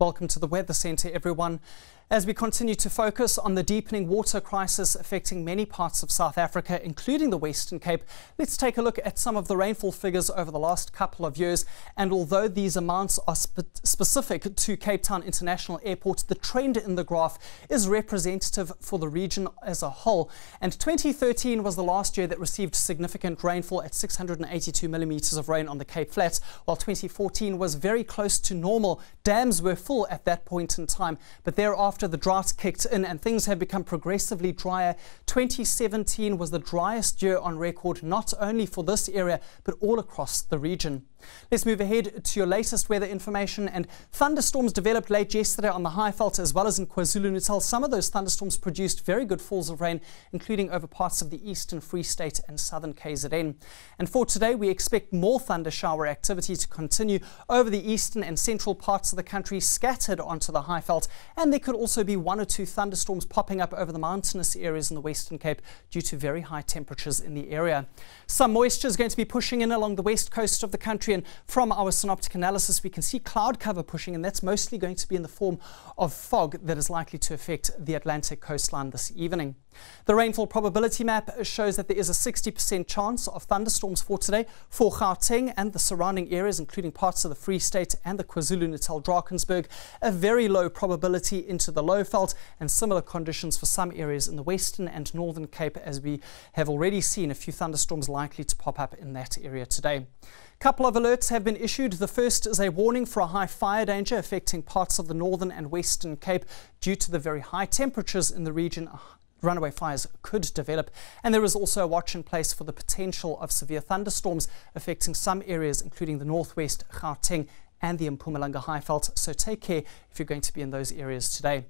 Welcome to the Weather Centre, everyone. As we continue to focus on the deepening water crisis affecting many parts of South Africa, including the Western Cape, let's take a look at some of the rainfall figures over the last couple of years. And although these amounts are specific to Cape Town International Airport, the trend in the graph is representative for the region as a whole. And 2013 was the last year that received significant rainfall at 682 millimetres of rain on the Cape Flats, while 2014 was very close to normal. Dams were full at that point in time, but thereafter the drought kicked in and things have become progressively drier. 2017 was the driest year on record, not only for this area, but all across the region. Let's move ahead to your latest weather information. And thunderstorms developed late yesterday on the Highveld as well as in KwaZulu-Natal. Some of those thunderstorms produced very good falls of rain, including over parts of the Eastern Free State and southern KZN. And for today, we expect more thunder shower activity to continue over the eastern and central parts of the country, scattered onto the Highveld. And there could also be one or two thunderstorms popping up over the mountainous areas in the Western Cape due to very high temperatures in the area. Some moisture is going to be pushing in along the west coast of the country, and from our synoptic analysis we can see cloud cover pushing, and that's mostly going to be in the form of fog that is likely to affect the Atlantic coastline this evening. The rainfall probability map shows that there is a 60% chance of thunderstorms for today for Gauteng and the surrounding areas, including parts of the Free State and the KwaZulu-Natal Drakensberg. A very low probability into the Lowveld, and similar conditions for some areas in the Western and Northern Cape, as we have already seen a few thunderstorms likely to pop up in that area today. A couple of alerts have been issued. The first is a warning for a high fire danger affecting parts of the Northern and Western Cape due to the very high temperatures in the region. Runaway fires could develop, and there is also a watch in place for the potential of severe thunderstorms affecting some areas, including the northwest, Gauteng and the Mpumalanga Highveld. So take care if you're going to be in those areas today.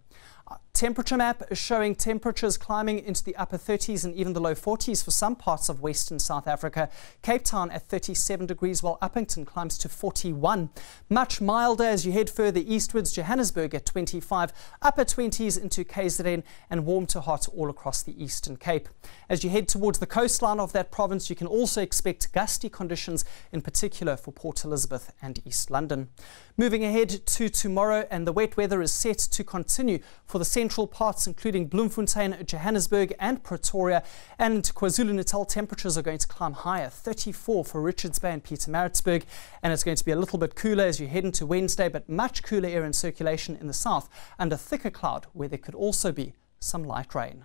Temperature map is showing temperatures climbing into the upper 30s and even the low 40s for some parts of western South Africa. Cape Town at 37 degrees, while Uppington climbs to 41. Much milder as you head further eastwards. Johannesburg at 25, upper 20s into KZN, and warm to hot all across the Eastern Cape. As you head towards the coastline of that province, you can also expect gusty conditions, in particular for Port Elizabeth and East London. Moving ahead to tomorrow, and the wet weather is set to continue for the central parts, including Bloemfontein, Johannesburg and Pretoria. And KwaZulu-Natal temperatures are going to climb higher, 34 for Richards Bay and Pietermaritzburg. And it's going to be a little bit cooler as you head into Wednesday, but much cooler air in circulation in the south under thicker cloud, where there could also be some light rain.